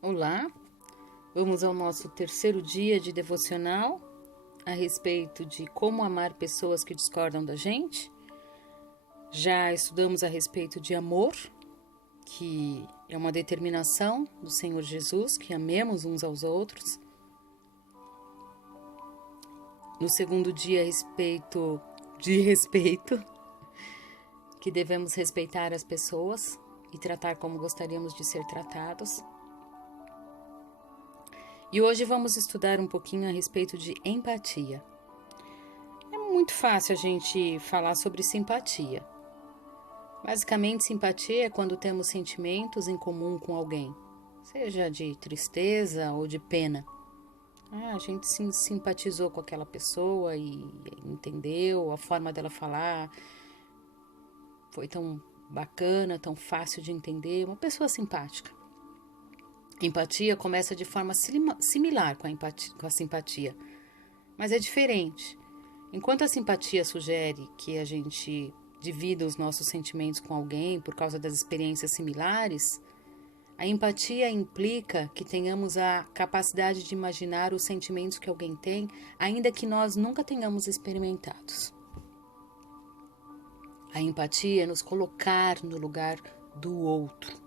Olá, vamos ao nosso terceiro dia de devocional a respeito de como amar pessoas que discordam da gente. Já estudamos a respeito de amor, que é uma determinação do Senhor Jesus, que amemos uns aos outros. No segundo dia, a respeito de respeito, que devemos respeitar as pessoas e tratar como gostaríamos de ser tratados. E hoje vamos estudar um pouquinho a respeito de empatia. É muito fácil a gente falar sobre simpatia. Basicamente, simpatia é quando temos sentimentos em comum com alguém, seja de tristeza ou de pena. A gente simpatizou com aquela pessoa e entendeu a forma dela falar, foi tão bacana, tão fácil de entender, uma pessoa simpática. Empatia começa de forma similar com a simpatia, mas é diferente. Enquanto a simpatia sugere que a gente divida os nossos sentimentos com alguém por causa das experiências similares, a empatia implica que tenhamos a capacidade de imaginar os sentimentos que alguém tem, ainda que nós nunca tenhamos experimentados. A empatia é nos colocar no lugar do outro.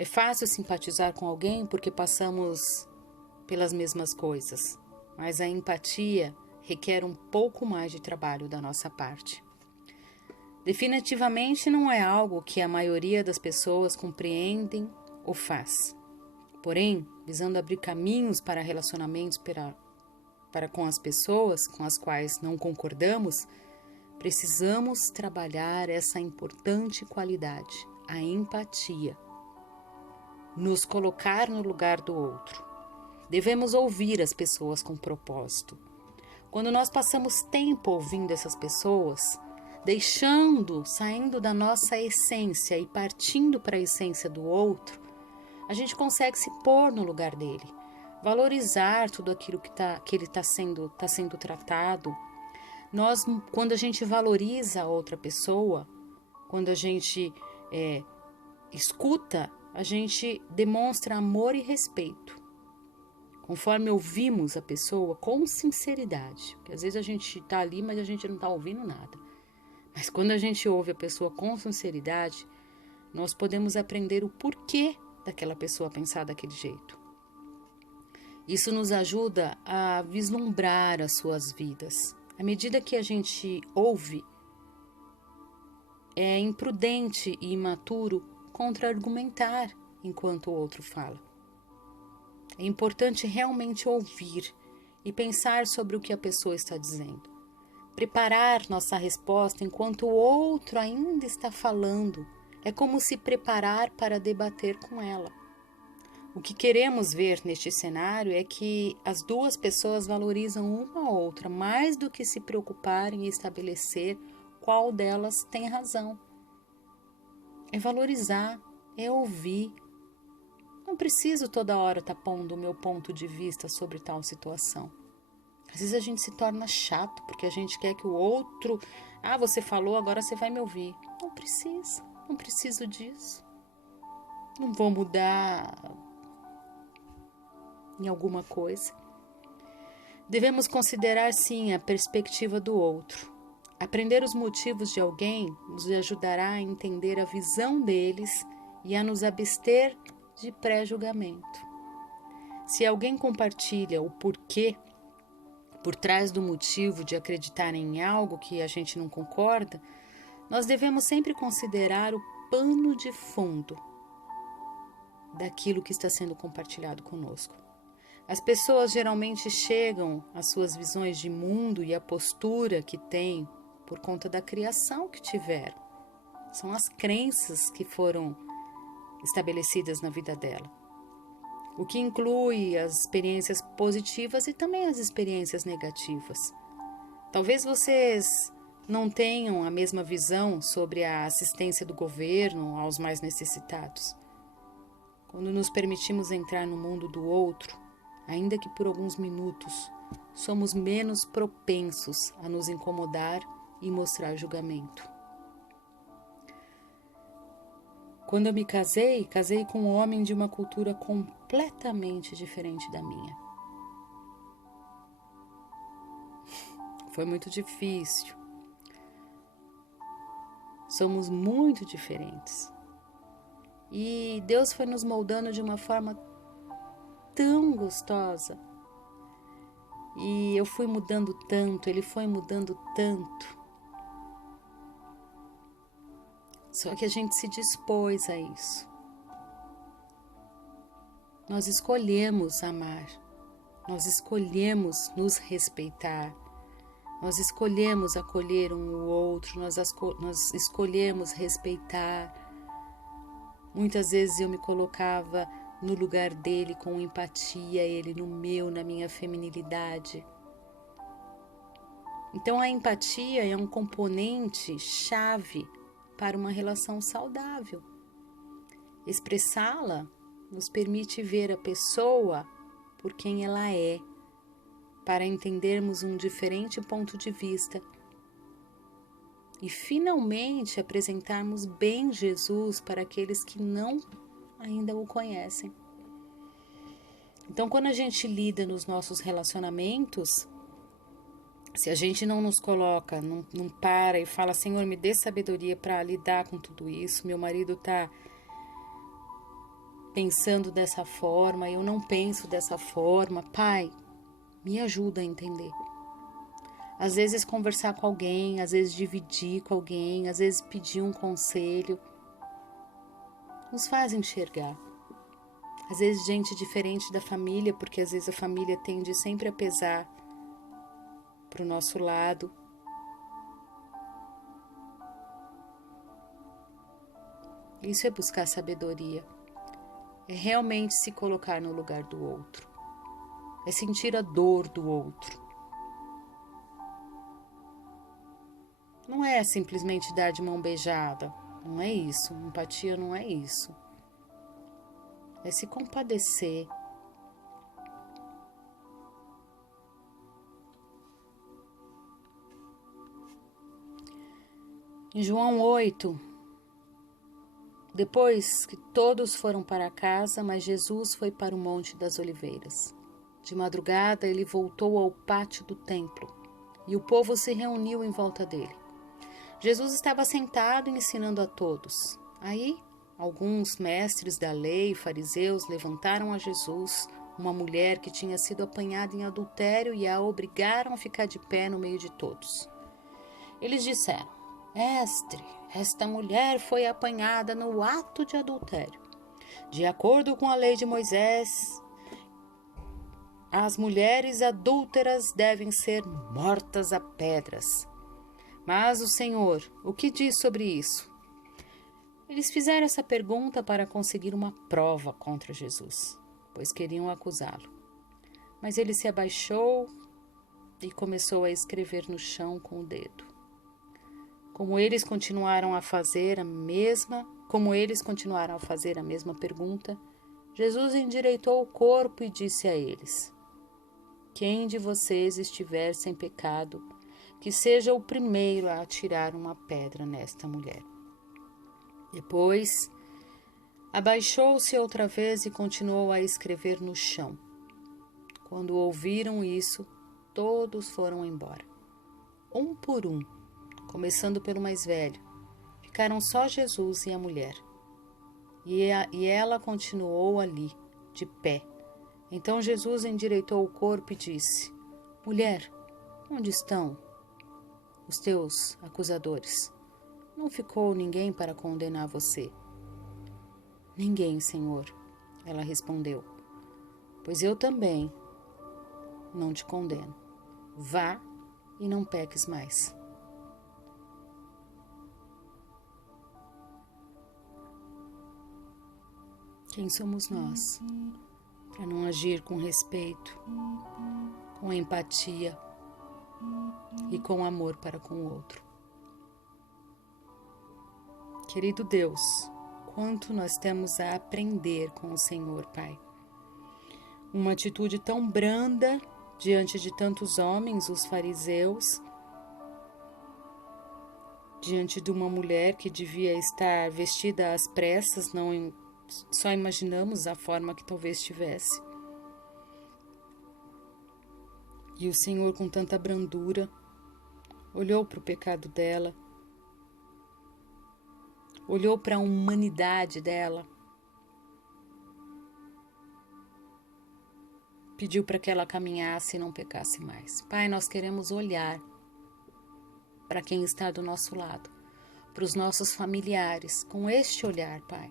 É fácil simpatizar com alguém porque passamos pelas mesmas coisas, mas a empatia requer um pouco mais de trabalho da nossa parte. Definitivamente não é algo que a maioria das pessoas compreendem ou faz. Porém, visando abrir caminhos para relacionamentos para com as pessoas com as quais não concordamos, precisamos trabalhar essa importante qualidade, a empatia. Nos colocar no lugar do outro. Devemos ouvir as pessoas com propósito. Quando nós passamos tempo ouvindo essas pessoas, saindo da nossa essência e partindo para a essência do outro, a gente consegue se pôr no lugar dele, valorizar tudo aquilo que ele está sendo tratado. Quando a gente valoriza a outra pessoa, quando a gente escuta, a gente demonstra amor e respeito. Conforme ouvimos a pessoa com sinceridade, porque às vezes a gente está ali, mas a gente não está ouvindo nada. Mas quando a gente ouve a pessoa com sinceridade, nós podemos aprender o porquê daquela pessoa pensar daquele jeito. Isso nos ajuda a vislumbrar as suas vidas. À medida que a gente ouve, é imprudente e imaturo contra-argumentar enquanto o outro fala. É importante realmente ouvir e pensar sobre o que a pessoa está dizendo. Preparar nossa resposta enquanto o outro ainda está falando é como se preparar para debater com ela. O que queremos ver neste cenário é que as duas pessoas valorizam uma a outra mais do que se preocuparem em estabelecer qual delas tem razão. É valorizar, é ouvir. Não preciso toda hora estar pondo o meu ponto de vista sobre tal situação. Às vezes a gente se torna chato porque a gente quer que o outro... você falou, agora você vai me ouvir. Não precisa, não preciso disso. Não vou mudar em alguma coisa. Devemos considerar sim a perspectiva do outro. Aprender os motivos de alguém nos ajudará a entender a visão deles e a nos abster de pré-julgamento. Se alguém compartilha o porquê por trás do motivo de acreditar em algo que a gente não concorda, nós devemos sempre considerar o pano de fundo daquilo que está sendo compartilhado conosco. As pessoas geralmente chegam às suas visões de mundo e a postura que têm por conta da criação que tiveram. São as crenças que foram estabelecidas na vida dela, o que inclui as experiências positivas e também as experiências negativas. Talvez vocês não tenham a mesma visão sobre a assistência do governo aos mais necessitados. Quando nos permitimos entrar no mundo do outro, ainda que por alguns minutos, somos menos propensos a nos incomodar e mostrar julgamento. Quando eu me casei com um homem de uma cultura completamente diferente da minha. Foi muito difícil. Somos muito diferentes. E Deus foi nos moldando de uma forma tão gostosa. E eu fui mudando tanto, ele foi mudando tanto. Só que a gente se dispôs a isso. Nós escolhemos amar. Nós escolhemos nos respeitar. Nós escolhemos acolher um o outro. Nós escolhemos respeitar. Muitas vezes eu me colocava no lugar dele com empatia, ele no meu, na minha feminilidade. Então a empatia é um componente chave para uma relação saudável. Expressá-la nos permite ver a pessoa por quem ela é, para entendermos um diferente ponto de vista e finalmente apresentarmos bem Jesus para aqueles que não ainda o conhecem. Então, quando a gente lida nos nossos relacionamentos, se a gente não nos coloca, não para e fala, Senhor, me dê sabedoria para lidar com tudo isso, meu marido está pensando dessa forma, eu não penso dessa forma, Pai, me ajuda a entender. Às vezes conversar com alguém, às vezes dividir com alguém, às vezes pedir um conselho, nos faz enxergar. Às vezes gente diferente da família, porque às vezes a família tende sempre a pesar para o nosso lado. Isso é buscar sabedoria. É realmente se colocar no lugar do outro. É sentir a dor do outro. Não é simplesmente dar de mão beijada. Não é isso. Empatia não é isso. É se compadecer. Em João 8, depois que todos foram para casa, mas Jesus foi para o Monte das Oliveiras. De madrugada, ele voltou ao pátio do templo e o povo se reuniu em volta dele. Jesus estava sentado ensinando a todos. Aí, alguns mestres da lei, fariseus, levantaram a Jesus uma mulher que tinha sido apanhada em adultério e a obrigaram a ficar de pé no meio de todos. Eles disseram, Mestre, esta mulher foi apanhada no ato de adultério. De acordo com a lei de Moisés, as mulheres adúlteras devem ser mortas a pedras. Mas o Senhor, o que diz sobre isso? Eles fizeram essa pergunta para conseguir uma prova contra Jesus, pois queriam acusá-lo. Mas ele se abaixou e começou a escrever no chão com o dedo. Como eles continuaram a fazer a mesma pergunta, Jesus endireitou o corpo e disse a eles: Quem de vocês estiver sem pecado, que seja o primeiro a atirar uma pedra nesta mulher. Depois, abaixou-se outra vez e continuou a escrever no chão. Quando ouviram isso, todos foram embora. Um por um, começando pelo mais velho, ficaram só Jesus e a mulher. E ela continuou ali, de pé. Então Jesus endireitou o corpo e disse: Mulher, onde estão os teus acusadores? Não ficou ninguém para condenar você? Ninguém, Senhor, ela respondeu. Pois eu também não te condeno. Vá e não peques mais. Quem somos nós para não agir com respeito, com empatia e com amor para com o outro? Querido Deus, quanto nós temos a aprender com o Senhor, Pai. Uma atitude tão branda diante de tantos homens, os fariseus, diante de uma mulher que devia estar vestida às pressas, não só imaginamos a forma que talvez tivesse. E o Senhor, com tanta brandura, olhou para o pecado dela, olhou para a humanidade dela, pediu para que ela caminhasse e não pecasse mais. Pai, nós queremos olhar para quem está do nosso lado, para os nossos familiares, com este olhar, Pai.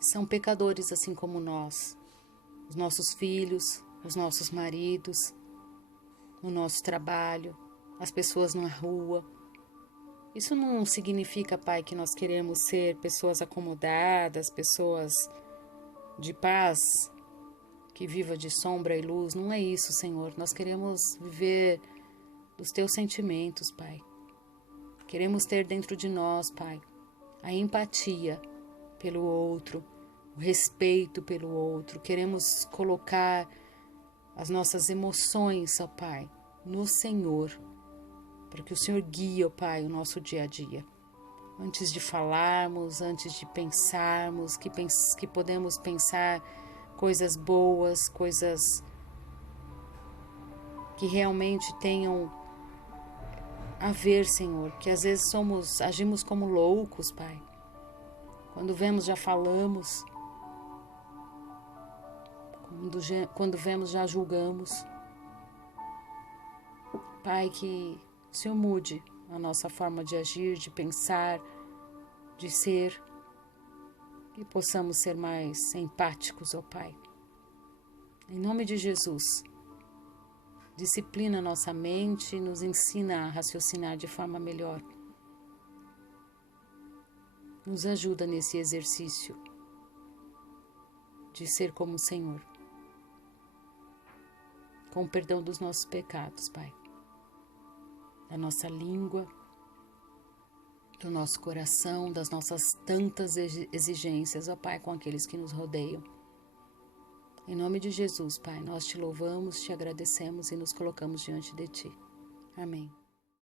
São pecadores assim como nós, os nossos filhos, os nossos maridos, no nosso trabalho, as pessoas na rua. Isso não significa, Pai, que nós queremos ser pessoas acomodadas, pessoas de paz, que viva de sombra e luz. Não é isso, Senhor. Nós queremos viver dos teus sentimentos, Pai. Queremos ter dentro de nós, Pai, a empatia pelo outro, o respeito pelo outro. Queremos colocar as nossas emoções, ó Pai, no Senhor, para que o Senhor guie, ó Pai, o nosso dia a dia. Antes de falarmos, antes de pensarmos, que podemos pensar coisas boas, coisas que realmente tenham a ver, Senhor, que às vezes agimos como loucos, Pai. Quando vemos, já falamos. Quando vemos, já julgamos. Pai, que o Senhor mude a nossa forma de agir, de pensar, de ser, e possamos ser mais empáticos, ó Pai. Em nome de Jesus, disciplina nossa mente e nos ensina a raciocinar de forma melhor. Nos ajuda nesse exercício de ser como o Senhor, com o perdão dos nossos pecados, Pai, da nossa língua, do nosso coração, das nossas tantas exigências, ó Pai, com aqueles que nos rodeiam. Em nome de Jesus, Pai, nós te louvamos, te agradecemos e nos colocamos diante de Ti. Amém.